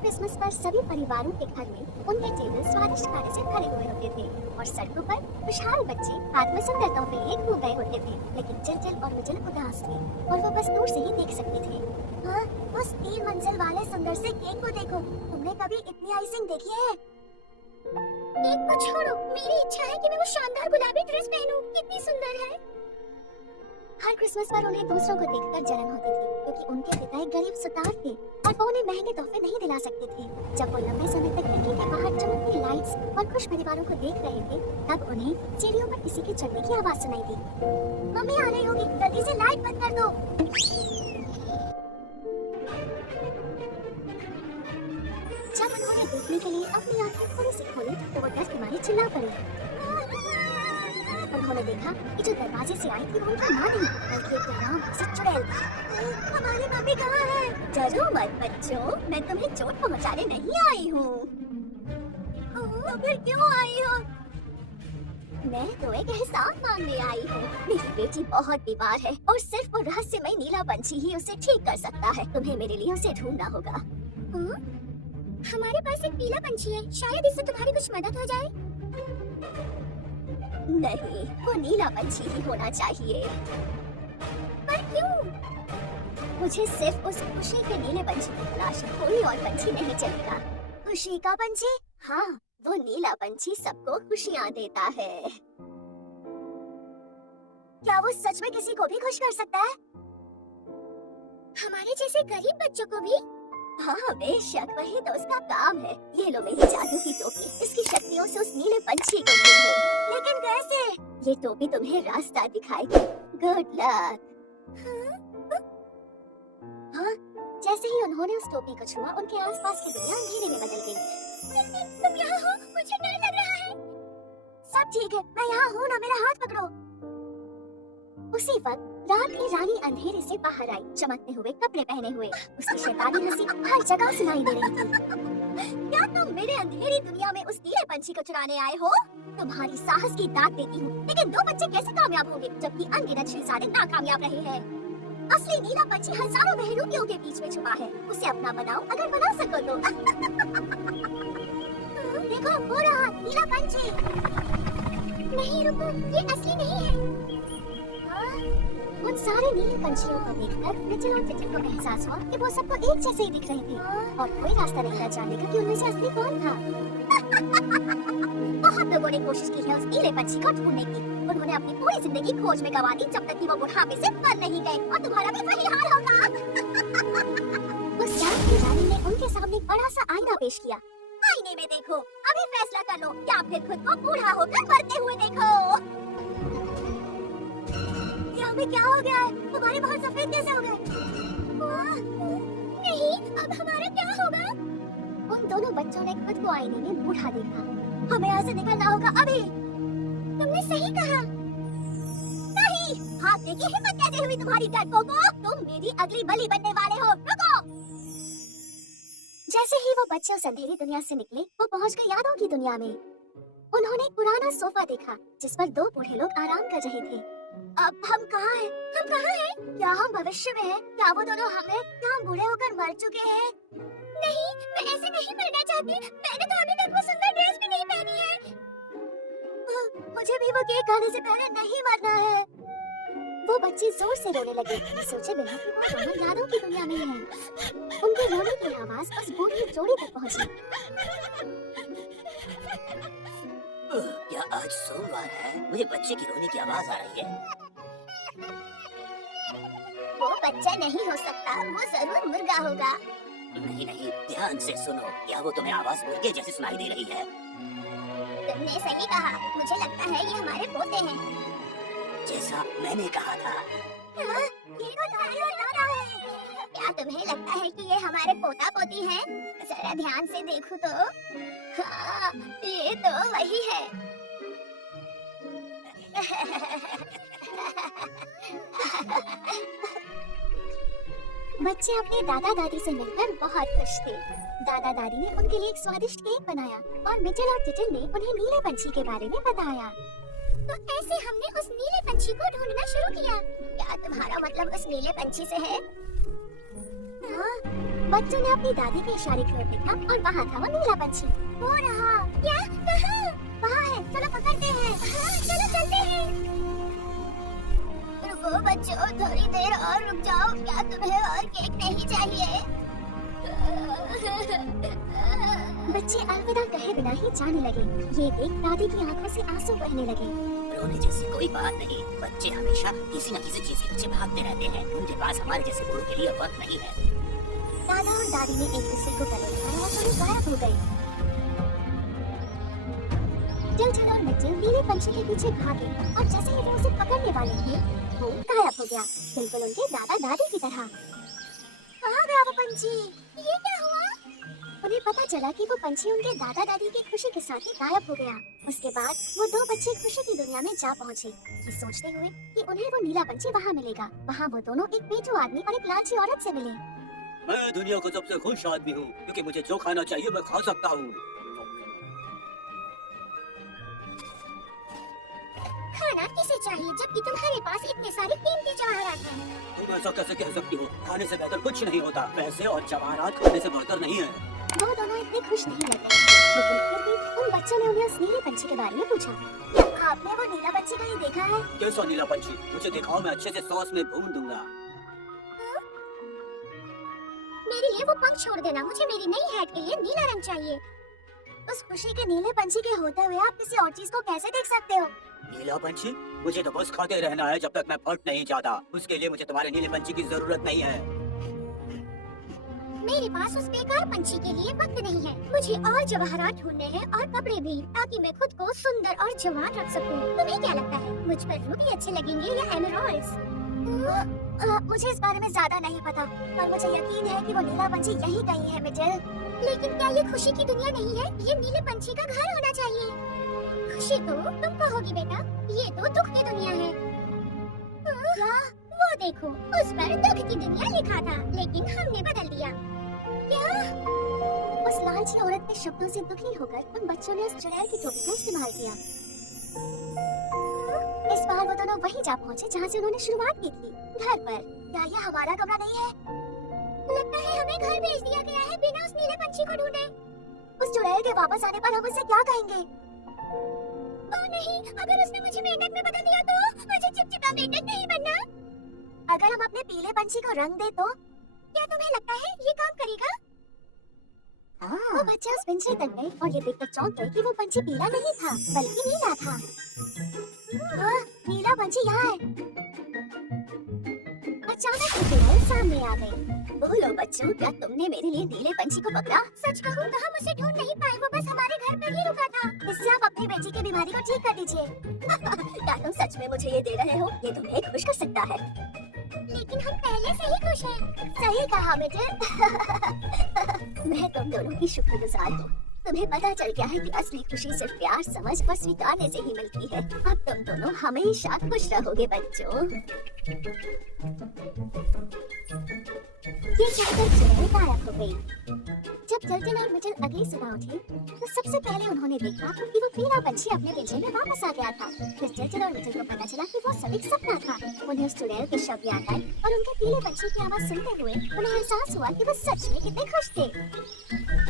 Christmas पर सभी परिवारों के घर में उनके टेबल स्वादिष्ट खाने से भरे हुए होते थे और सड़कों पर खुशहाल बच्चे हाथ में सुंदर तोहफे लिए घूम रहे होते थे। लेकिन चिलचिल और मिचल उदास थे और वो बस दूर से ही देख सकते थे। हाँ, उस 3 मंजिल वाले सुंदर से केक को देखो। तुमने कभी इतनी आइसिंग देखी है? केक को छोड़ो, मेरी इच्छा है कि मैं वो शानदार गुलाबी ड्रेस पहनूं। कितनी सुंदर है। हर क्रिसमस पर उन्हें दूसरों को देखकर जलन होती थी क्योंकि उनके पिता एक गरीब सुतार थे और वो उन्हें महंगे तोहफे नहीं दिला सकते थे। जब वो लंबे समय तक खिड़की के बाहर चमकती लाइट्स और खुश परिवारों को देख रहे थे, तब उन्हें सीढ़ियों पर किसी के चढ़ने की आवाज सुनाई दी। मम्मी आ रही होगी, जल्दी से लाइट बंद कर दो। जब उन्होंने देखने के लिए अपनी आंखें थोड़ी सी खोली तो वो डर के मारे चिल्ला पड़े। उन्होंने देखा कि जो दरवाजे से आई थी वो उनकी माँ नहीं बल्कि एक आराम सी चुड़ैल थी। हमारी मम्मी कहाँ है? डरो मत बच्चों, मैं तुम्हें चोट पहुँचाने नहीं आई हूँ। तो फिर क्यों आई हो? मैं तो एक एहसान मांगने आई हूँ। मेरी बेटी बहुत बीमार है और सिर्फ वो रहस्यमय नीला पंछी ही उसे ठीक कर सकता है। तुम्हें मेरे लिए उसे ढूंढना होगा। हमारे पास एक पीला पंछी है, शायद इससे तुम्हारी कुछ मदद हो जाए। नहीं, वो नीला पंछी ही होना चाहिए। पर क्यों? मुझे सिर्फ उस खुशी के नीले पंछी की तलाश है, कोई और पंछी नहीं चलेगा। खुशी का पंछी? हाँ, वो नीला पंछी सबको खुशियाँ देता है। क्या वो सच में किसी को भी खुश कर सकता है? हमारे जैसे गरीब बच्चों को भी? हाँ बेशक, वही तो उसका काम है। ये लो मेरी जादू की टोपी, इसकी शक्तियों से उस नीले पंछी को ढूंढो। लेकिन कैसे? ये टोपी तुम्हें रास्ता दिखाएगी। Good luck. हाँ, जैसे ही उन्होंने उस टोपी को छुआ, उनके आसपास की दुनिया अंधेरे में बदल गई। तुम यहाँ हो? मुझे डर लग रहा है। सब ठीक है, मैं यहाँ हूँ ना, मेरा हाथ पकड़ो। उसी वक्त रात की रानी अंधेरे से बाहर आई, चमकते हुए कपड़े पहने हुए। उसकी शैतानी हंसी हर जगह सुनाई दे रही थी। क्या तुम मेरे अंधेरी दुनिया में उस नीले पंछी को चुराने आए हो? तुम्हारी साहस की दाद देती हूँ, लेकिन 2 बच्चे कैसे कामयाब होंगे जबकि अनगिनत शहजादे नाकामयाब रहे हैं। असली नीला पंछी हजारों बहरूपियों के बीच में छुपा है। उसे अपना बनाओ, अगर बना सको तो। देखो, वो रहा नीला पंछी। नहीं रुको, ये असली नहीं है। उन सारे नीले पंछियों को देखकर मिचल और टिटिल को एहसास हुआ कि वो सबको एक जैसे ही दिख रहे थे और कोई रास्ता नहीं था जानने का कि उनमें से असली कौन था। बहुत लोगों ने कोशिश की है उस नीले पंछी को ढूंढने की। उन्होंने अपनी पूरी जिंदगी खोज में गंवा दी जब तक कि वो बुढ़ापे से मर नहीं गए। और तुम्हारा भी वही हाल होगा। उस रात की रानी ने उनके सामने एक बड़ा सा आईना पेश किया। आईने में देखो, अभी फैसला कर लो, या फिर खुद को बूढ़ा होकर मरते हुए देखो। हमें क्या हो गया है? हमारे बाल सफेद कैसे हो गए? नहीं, अब हमारा क्या होगा? उन दोनों बच्चों ने खुद को आईने में बूढ़ा देखा। हमें यहाँ से निकलना होगा अभी। तुमने सही कहा। नहीं, भागने की हिम्मत कैसे हुई तुम्हारी डरपोको? तुम मेरी अगली बलि बनने वाले हो। रुको। जैसे ही वो बच्चे उस अंधेरी दुनिया से निकले, वो पहुँच गए यादों की दुनिया में। उन्होंने एक पुराना सोफा देखा जिस पर 2 बूढ़े लोग आराम कर रहे थे। अब हम कहाँ हैं? हम कहाँ हैं? क्या हम भविष्य में हैं? क्या वो दोनों हमें? क्या हम बूढ़े होकर मर चुके हैं? नहीं, मैं ऐसे नहीं मरना चाहती। मैंने तो अभी तक वो सुंदर ड्रेस भी नहीं पहनी है। मुझे भी वो केक खाने से पहले नहीं मरना है। वो बच्चे जोर से रोने लगे, सोचे बिना कि वो दोनों यादों की दुनिया में हैं। उनके रोने की आवाज उस बूढ़ी जोड़ी तक पहुंची। क्या आज सोमवार है? मुझे बच्चे की रोने की आवाज आ रही है। वो बच्चा नहीं हो सकता, वो जरूर मुर्गा होगा। नहीं नहीं, ध्यान से सुनो। क्या वो तुम्हें आवाज मुर्गे जैसी सुनाई दे रही है? तुमने सही कहा, मुझे लगता है ये हमारे पोते हैं। जैसा मैंने कहा था। हाँ, ये तो तुम्हारी ओर आ रहा है। क्या तुम्हें लगता है कि ये हमारे पोता पोती हैं? जरा ध्यान से देखो तो। हाँ, ये तो वही है। बच्चे अपने दादा दादी से मिलकर बहुत खुश थे। दादा दादी ने उनके लिए एक स्वादिष्ट केक बनाया और मिचल और टिटिल ने उन्हें नीले पंछी के बारे में बताया। तो ऐसे हमने उस नीले पंछी को ढूंढना शुरू किया। क्या तुम्हारा मतलब उस नीले पंछी से है? हाँ, बच्चों ने अपनी दादी के इशारे की ओर देखा और वहाँ था वो नीला पंछी। वो रहा। क्या? कहाँ? वहाँ है, चलो पकड़ते हैं। हाँ, चलो चलते हैं। रुको बच्चों, थोड़ी देर और रुक जाओ। क्या तुम्हें और केक नहीं चाहिए? बच्चे अलविदा कहे बिना ही जाने लगे। ये देख दादी की आंखों से आंसू बहने लगे। रोने जैसी कोई बात नहीं, बच्चे हमेशा किसी न किसी चीज के पीछे भागते रहते हैं। उनके पास हमारे जैसे बूढ़ों के लिए वक्त नहीं है। दादा और दादी ने एक दूसरे को गले लगाया और थोड़ी गायब हो गए। चलचल और मिचल नीले पंछी के पीछे भागे और जैसे ही वो उसे पकड़ने वाले थे, वो गायब हो गया, बिल्कुल उनके दादा दादी की तरह। कहाँ गया वो पंछी? ये क्या हुआ? उन्हें पता चला कि वो पंछी उनके दादा दादी की खुशी के साथ ही गायब हो गया। उसके बाद वो दो बच्चे खुशी की दुनिया में जा पहुँचे, ये सोचते हुए कि उन्हें वो नीला पंछी वहाँ मिलेगा। वहाँ वो दोनों एक पेटू आदमी और एक लालची औरत से मिले। मैं दुनिया का सबसे खुश आदमी हूँ, क्योंकि मुझे जो खाना चाहिए मैं खा सकता हूँ। खाना किसे चाहिए जबकि तुम्हारे पास इतने सारे कीमती जवाहरात हैं? तुम ऐसा कैसे कह सकती हो? खाने से बेहतर कुछ नहीं होता। पैसे और जवाहरात खाने से बेहतर नहीं है। वो दोनों इतने खुश नहीं लगे, लेकिन फिर भी उन बच्चों ने उन्हें उस नीले पंछी के बारे में पूछा। क्या आपने वो नीला पंछी कहीं देखा है? कैसा नीला पंछी? मुझे दिखाओ, मैं अच्छे से सॉस में भून दूंगा। मेरे लिए वो पंख छोड़ देना, मुझे मेरी नई हैट के लिए नीला रंग चाहिए। उस खुशी के नीले पंछी के होते हुए आप किसी और चीज को कैसे देख सकते हो? नीला पंछी? मुझे तो बस खाते रहना है जब तक मैं फट नहीं जाता। उसके लिए मुझे तुम्हारे नीले पंछी की जरूरत नहीं है। मेरे पास उस बेकार पंछी के लिए वक्त नहीं है। मुझे और जवाहरात ढूंढने हैं और कपड़े भी, ताकि मैं खुद को सुंदर और जवान रख सकूं। तुम्हें क्या लगता है, मुझ पर रूबी अच्छे लगेंगे या एमराल्ड्स? मुझे इस बारे में ज्यादा नहीं पता, पर मुझे यकीन है कि वो नीला पंछी यहीं कहीं है मिचेल। लेकिन क्या ये खुशी की दुनिया नहीं है? ये नीले पंछी का घर होना चाहिए। खुशी तो तुम कहोगी बेटा, ये तो दुख की दुनिया है। क्या? वो देखो, उस पर दुख की दुनिया लिखा था, लेकिन हमने बदल दिया। क्या? उस लालची औरत के शब्दों से दुखी होकर उन बच्चों ने उस चुड़ैल की टोपी का इस्तेमाल किया। इस बार वो दोनों वहीं जा पहुंचे जहां से उन्होंने शुरुआत की थी, घर पर। क्या ये हमारा कमरा नहीं है? लगता है हमें घर भेज दिया गया है बिना उस नीले पंछी को ढूंढे। उस चुड़ैल के वापस आने पर हम उससे क्या कहेंगे? ओह नहीं, अगर उसने मुझे मेंढक में बदल दिया तो? मुझे चिपचिपा मेंढक नहीं बनना। अगर हम अपने पीले पंछी को रंग दे तो? क्या तुम्हें लगता है ये काम करेगा? वो बच्चे उस पिंजरे तक गए और ये देखकर चौंक गए कि वो पंछी पीला नहीं था, बल्कि नीला था। नीला पंछी यहाँ है। अचानक वो चुड़ैल सामने आ गई। बोलो बच्चों, क्या तुमने मेरे लिए नीले पंछी को पकड़ा? सच कहूँ तो हम उसे ढूंढ नहीं पाए, वो बस हमारे घर पर ही रुका था। इससे आप अपनी बेटी की बीमारी को ठीक कर दीजिए। क्या तुम सच में मुझे ये दे रहे हो? ये तुम्हें खुश कर सकता है। लेकिन हम पहले से ही खुश हैं। सही कहा मिचेल। मैं तुम दोनों की शुक्रगुजार हूँ। तुम्हें पता चल गया है कि असली खुशी सिर्फ प्यार, समझ और स्वीकारने से ही मिलती है। अब तुम दोनों हमेशा खुश रहोगे बच्चों। ये कहकर चुड़ैल गायब हो गई। जब चलचल और मिचेल अगली सुबह उठे, तो सबसे पहले उन्होंने देखा कि वो पीला पंछी अपने पिंजरे में वापस आ गया था। फिर चलचल और मिचेल को पता चला कि वो सब एक सपना था। उन्हें उस चुड़ैल के शब्द याद आए और उनके पीले पंछी की आवाज सुनते हुए उन्हें एहसास हुआ कि वो सच में कितने खुश थे।